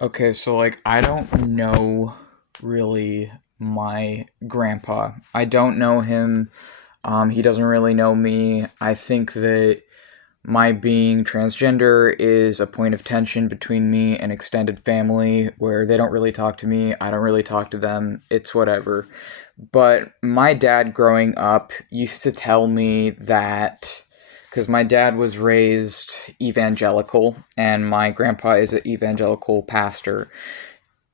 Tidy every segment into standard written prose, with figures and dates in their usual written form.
Okay, so like I don't know really my grandpa. I don't know him. He doesn't really know me. I think that my being transgender is a point of tension between me and extended family where they don't really talk to me. I don't really talk to them. It's whatever. But my dad growing up used to tell me that because my dad was raised evangelical and my grandpa is an evangelical pastor.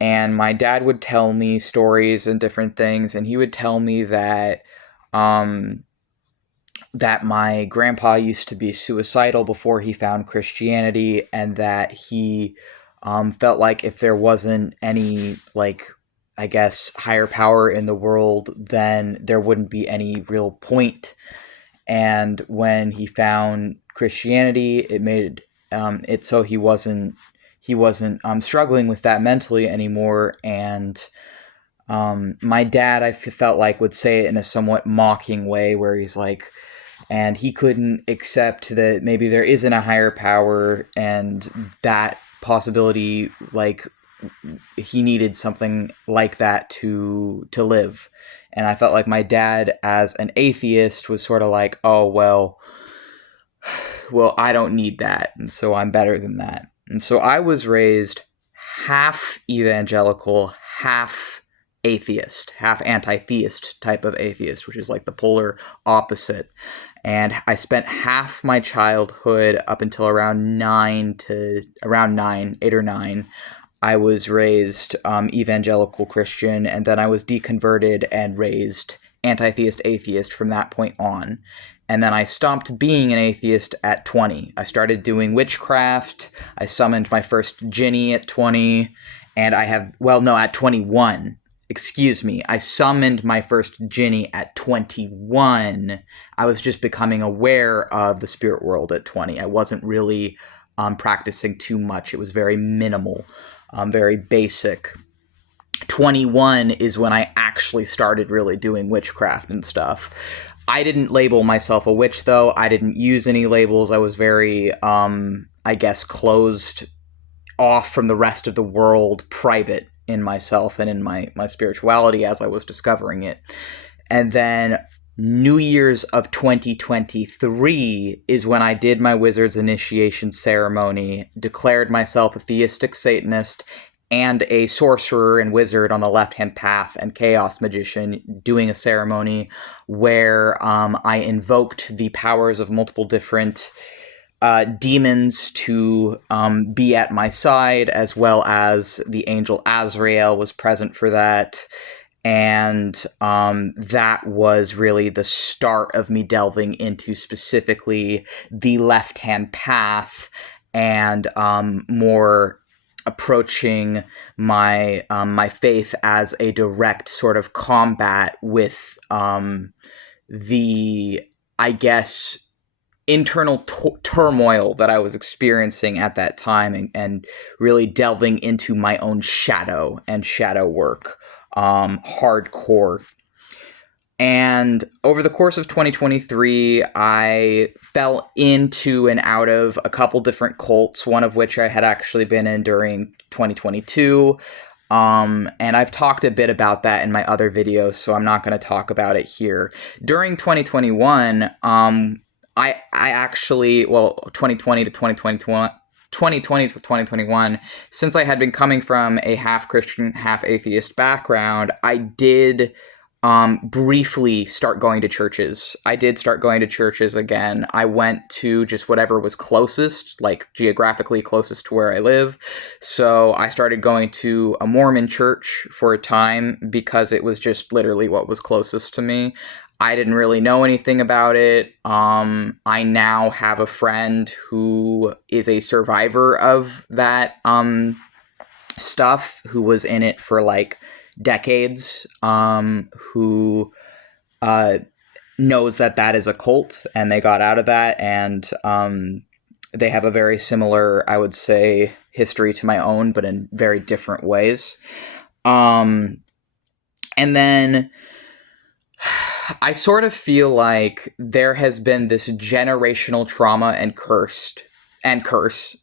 And my dad would tell me stories and different things, and he would tell me um, that my grandpa used to be suicidal before he found Christianity, and that he felt like if there wasn't any, like, I guess, higher power in the world, then there wouldn't be any real point. And when he found Christianity, it made it so he wasn't struggling with that mentally anymore. And my dad, felt like, would say it in a somewhat mocking way, where he's like, and he couldn't accept that maybe there isn't a higher power, and that possibility, like, he needed something like that to live. And I felt like my dad, as an atheist, was sort of like, oh well, I don't need that, and so I'm better than that. And so I was raised half evangelical, half atheist, half anti-theist type of atheist, which is like the polar opposite. And I spent half my childhood up until around 8 or 9. I was raised evangelical Christian, and then I was deconverted and raised anti-theist atheist from that point on. And then I stopped being an atheist at 20. I started doing witchcraft. I summoned my first Jinni at 20. And I have, well, no, at 21. Excuse me. I summoned my first Jinni at 21. I was just becoming aware of the spirit world at 20. I wasn't really practicing too much. It was very minimal, very basic. 21 is when I actually started really doing witchcraft and stuff. I didn't label myself a witch, though. I didn't use any labels. I was very, I guess, closed off from the rest of the world, private in myself and in my spirituality as I was discovering it. And then New Year's of 2023 is when I did my wizard's initiation ceremony, declared myself a theistic Satanist and a sorcerer and wizard on the left-hand path and chaos magician, doing a ceremony where I invoked the powers of multiple different demons to be at my side, as well as the angel Azrael was present for that. And that was really the start of me delving into specifically the left-hand path, and more approaching my faith as a direct sort of combat with the, I guess, internal turmoil that I was experiencing at that time, and really delving into my own shadow and shadow work, hardcore. And over the course of 2023, I fell into and out of a couple different cults, one of which I had actually been in during 2022. And I've talked a bit about that in my other videos, so I'm not going to talk about it here. During 2021, I actually, well, 2020 to 2021, 2020 to 2021, since I had been coming from a half Christian, half atheist background, I did briefly start going to churches. I did start going to churches again. I went to just whatever was closest, like geographically closest to where I live. So I started going to a Mormon church for a time because it was just literally what was closest to me. I didn't really know anything about it. I now have a friend who is a survivor of that stuff, who was in it for like decades, who knows that that is a cult, and they got out of that, and they have a very similar, I would say, history to my own, but in very different ways. And then I sort of feel like there has been this generational trauma and curse and cursed,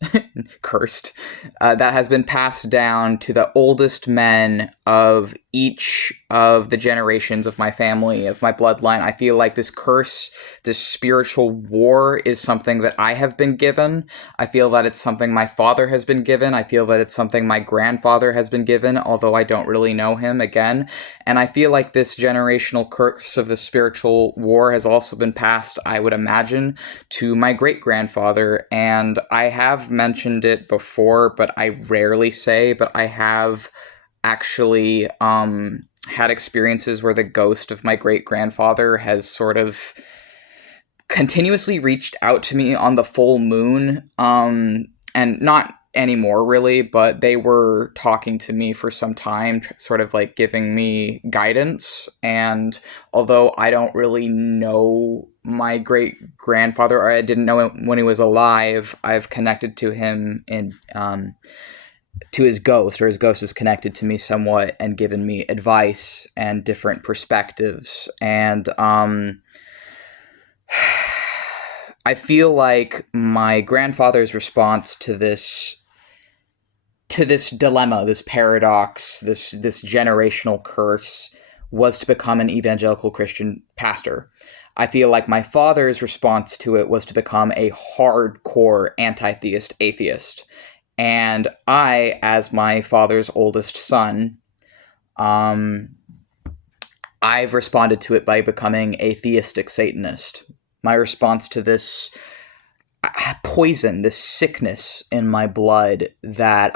that has been passed down to the oldest men of each of the generations of my family, of my bloodline. I feel like this curse, this spiritual war, is something that I have been given. I feel that it's something my father has been given. I feel that it's something my grandfather has been given, although I don't really know him again. And I feel like this generational curse of the spiritual war has also been passed, I would imagine, to my great-grandfather. And I have mentioned it before, but I rarely say, but I have actually had experiences where the ghost of my great-grandfather has sort of continuously reached out to me on the full moon, and not anymore really, but they were talking to me for some time, sort of like giving me guidance. And although I don't really know my great grandfather, or I didn't know him when he was alive, I've connected to him in to his ghost, or his ghost is connected to me somewhat and given me advice and different perspectives. And I feel like my grandfather's response to this dilemma, this paradox, this generational curse, was to become an evangelical Christian pastor. I feel like my father's response to it was to become a hardcore anti-theist atheist. And I, as my father's oldest son, I've responded to it by becoming a theistic Satanist. My response to this poison, this sickness in my blood that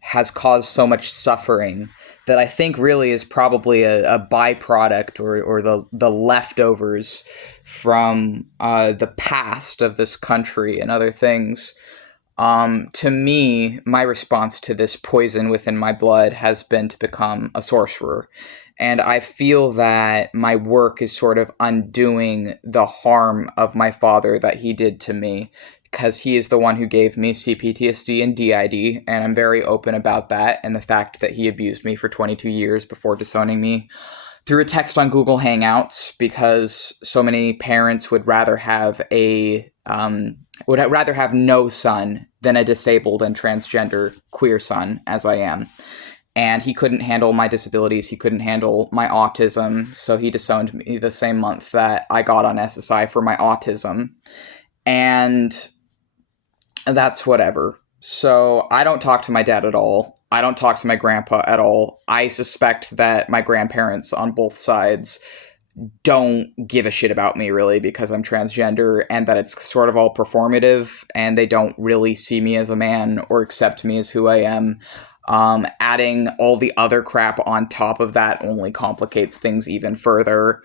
has caused so much suffering, that I think really is probably a byproduct, or the leftovers from the past of this country and other things. To me, my response to this poison within my blood has been to become a sorcerer. And I feel that my work is sort of undoing the harm of my father that he did to me, because he is the one who gave me CPTSD and DID, and I'm very open about that, and the fact that he abused me for 22 years before disowning me through a text on Google Hangouts, because so many parents would rather have no son than a disabled and transgender queer son, as I am. And he couldn't handle my disabilities. He couldn't handle my autism. So he disowned me the same month that I got on SSI for my autism. And that's whatever. So I don't talk to my dad at all. I don't talk to my grandpa at all. I suspect that my grandparents on both sides don't give a shit about me really, because I'm transgender, and that it's sort of all performative, and they don't really see me as a man or accept me as who I am. Adding all the other crap on top of that only complicates things even further.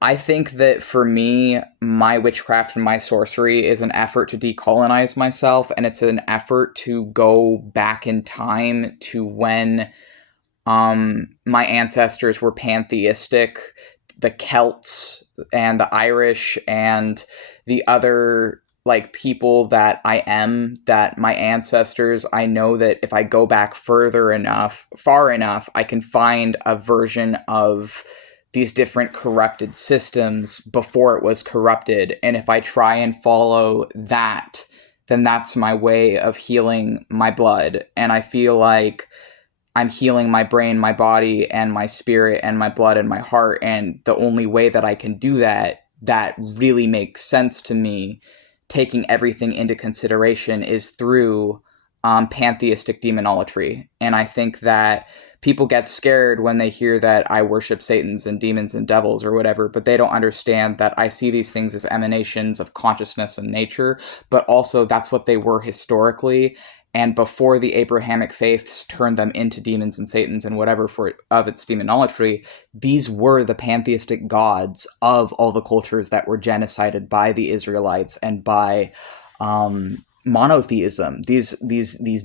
I think that for me, my witchcraft and my sorcery is an effort to decolonize myself, and it's an effort to go back in time to when my ancestors were pantheistic, the Celts and the Irish and the other like people that my ancestors, I know that if I go back far enough, I can find a version of these different corrupted systems before it was corrupted. And if I try and follow that, then that's my way of healing my blood. And I feel like I'm healing my brain, my body, and my spirit, and my blood, and my heart. And the only way that I can do that really makes sense to me, taking everything into consideration, is through pantheistic demonolatry. And I think that people get scared when they hear that I worship Satans and demons and devils or whatever, but they don't understand that I see these things as emanations of consciousness and nature, but also that's what they were historically. And before the Abrahamic faiths turned them into demons and Satans and whatever of its demonolatry, these were the pantheistic gods of all the cultures that were genocided by the Israelites and by monotheism. These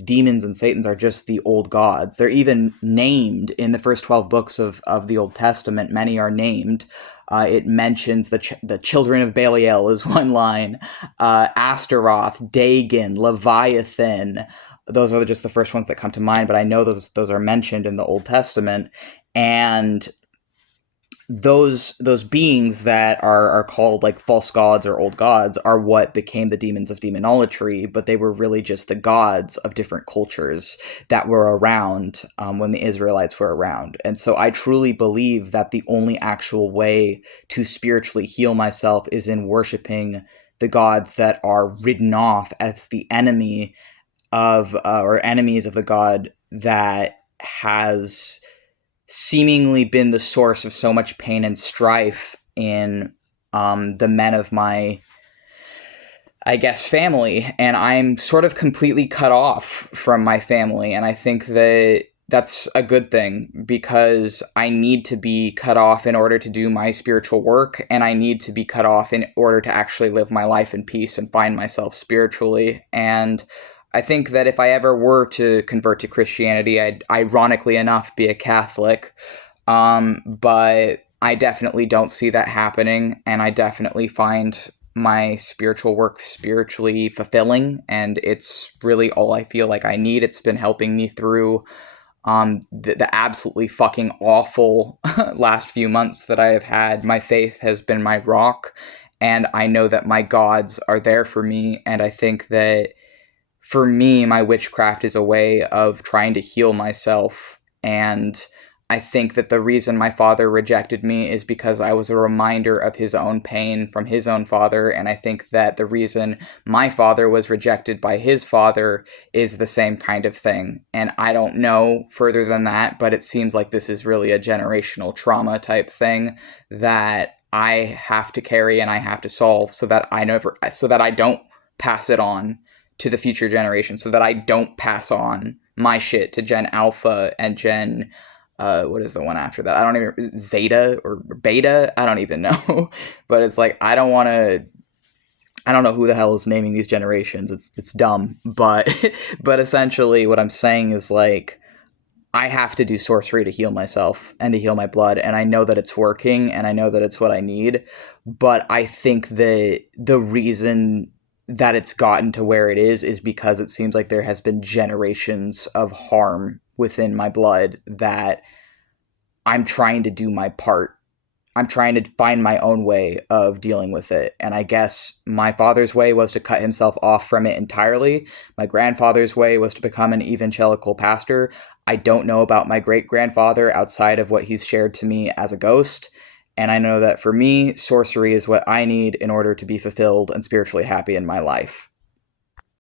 demons and Satans are just the old gods. They're even named in the first 12 books of the Old Testament. Many are named. It mentions the children of Belial is one line. Astaroth, Dagon, Leviathan. Those are just the first ones that come to mind, but I know those are mentioned in the Old Testament. And those beings that are called like false gods or old gods are what became the demons of demonolatry, but they were really just the gods of different cultures that were around when the Israelites were around. And so I truly believe that the only actual way to spiritually heal myself is in worshiping the gods that are written off as the enemy of or enemies of the god that has seemingly been the source of so much pain and strife in the men of my, I guess, family. And I'm sort of completely cut off from my family. And I think that that's a good thing because I need to be cut off in order to do my spiritual work. And I need to be cut off in order to actually live my life in peace and find myself spiritually. And I think that if I ever were to convert to Christianity, I'd ironically enough be a Catholic. But I definitely don't see that happening, and I definitely find my spiritual work spiritually fulfilling, and it's really all I feel like I need. It's been helping me through the absolutely fucking awful last few months that I have had. My faith has been my rock, and I know that my gods are there for me, and I think that for me, my witchcraft is a way of trying to heal myself. And I think that the reason my father rejected me is because I was a reminder of his own pain from his own father. And I think that the reason my father was rejected by his father is the same kind of thing. And I don't know further than that, but it seems like this is really a generational trauma type thing that I have to carry and I have to solve so that I don't pass it on to the future generation, so that I don't pass on my shit to Gen Alpha and Gen what is the one after that? I don't even Zeta or Beta. I don't even know. But it's like I don't want to. I don't know who the hell is naming these generations. It's dumb. But but essentially, what I'm saying is like I have to do sorcery to heal myself and to heal my blood, and I know that it's working, and I know that it's what I need. But I think that the reason that it's gotten to where it is because it seems like there has been generations of harm within my blood that I'm trying to do my part. I'm trying to find my own way of dealing with it. And I guess my father's way was to cut himself off from it entirely. My grandfather's way was to become an evangelical pastor. I don't know about my great grandfather outside of what he's shared to me as a ghost. And I know that for me, sorcery is what I need in order to be fulfilled and spiritually happy in my life.